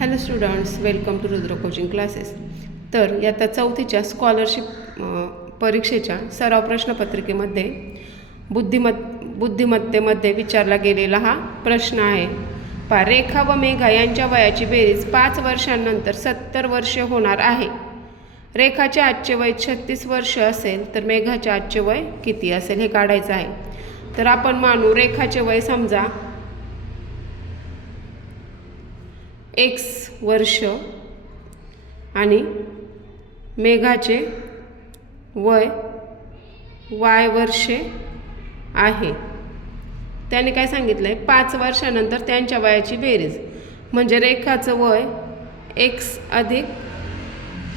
Hello students, welcome to Rudra coaching classes. तर इयत्ता चौथीच्या स्कॉलरशिप परीक्षेच्या सराव प्रश्नपत्रिकेमध्ये बुद्धिमत्तेमध्ये विचारला गेलेला हा प्रश्न आहे. रेखा व मेघा यांच्या वयाची बेरीज 5 वर्षांनंतर 70 वर्षे होणार आहे. रेखाचे आजचे वय 36 वर्ष असेल तर मेघाचे आजचे वय किती असेल हे काढायचं आहे. तर आपण मानू रेखाचे वय समजा x वर्ष आणि मेघाचे वय y वर्षे आहे. त्याने काय सांगितलं आहे, 5 वर्षानंतर त्यांच्या वयाची बेरीज म्हणजे रेखाचं वय x अधिक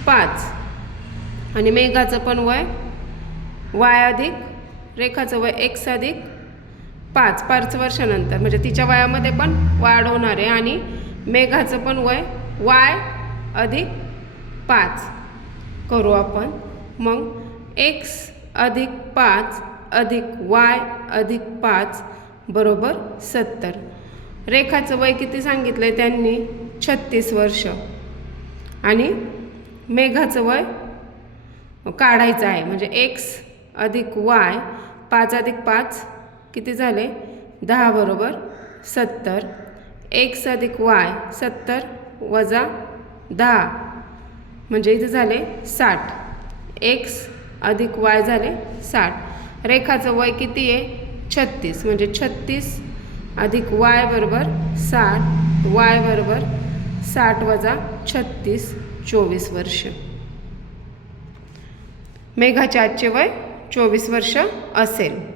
5 आणि मेघाचं पण वय y अधिक रेखाचं वय x अधिक 5 वर्षानंतर म्हणजे तिच्या वयामध्ये पण वाढ होणार आहे आणि मेघाचं पण वय y अधिक 5 करू आपण. मग x अधिक 5 अधिक y अधिक 5 बरोबर 70. रेखाचं वय किती सांगितलं आहे त्यांनी, 36 वर्ष आणि मेघाचं वय काढायचं आहे म्हणजे x अधिक y 5 अधिक 5 किती झाले 10 बरोबर 70. x अधिक y 70 वजा 10 म्हणजे इथे झाले 60. x अधिक y झाले 60. रेखाचं वय किती आहे 36 म्हणजे 36 अधिक y बरोबर 60. y बरोबर 60 वजा 36 24 वर्ष. मेघाचे आजचे वय 24 वर्ष असेल.